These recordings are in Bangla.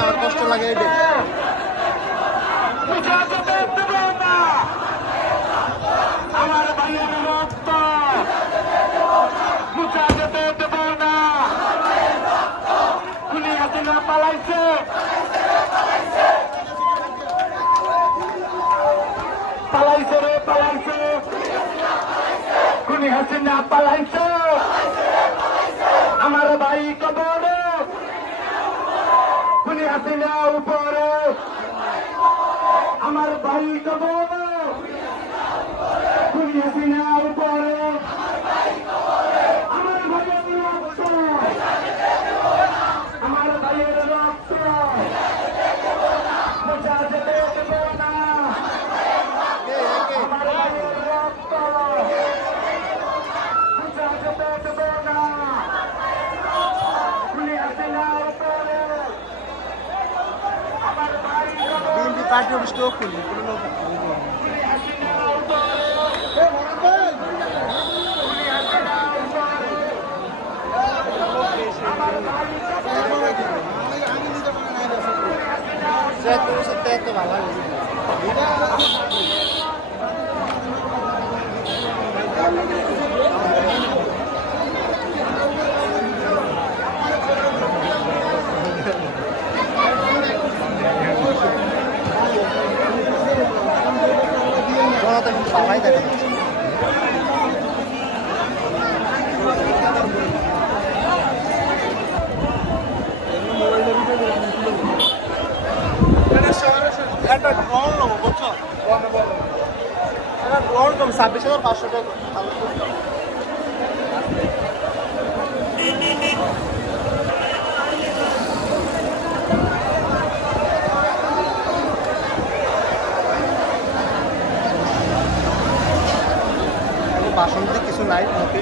আমার কষ্ট লাগে এটা। আমার ভাইয়ের রক্ত মুছা যেতে দেব না। খুনি হাসিনা পালাইছে, পালাইছে রে পালাইছে, খুনি হাসিনা পালাইছে। আমার ভাই কবরে, খুনি হাসিনা উপরে। আমার ভাই কবরে, খুনি হাসিনা উপরে। আমার ভাইয়ের রক্ত, আমার ভাইয়ের রক্ত মুছা যেতে দেব না। আমার ভাইয়ের রক্ত মুছা যেতে দেব না। খুনি হাসিনা উপরে। আমার ভাই বিএনপি পার্টি অফিস তো খুলি কোনো লোক তো ভালো সবাই দেখা যাচ্ছে। একটা ড্রোন নেবো বুঝছো, একটা ড্রোন কম 26,500 টাকা। বাসন দিতে কিছু নাই মুখে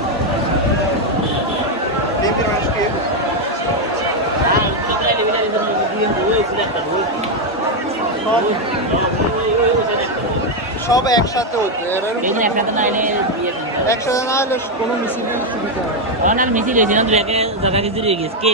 বিএনপির মানুষকে সব একসাথে হতো, একসাথে না হলে কোনো মিছিল দিতে হবে। মিছিল হয়েছে না, দু একে জায়গা কিছু রয়ে গেছে কে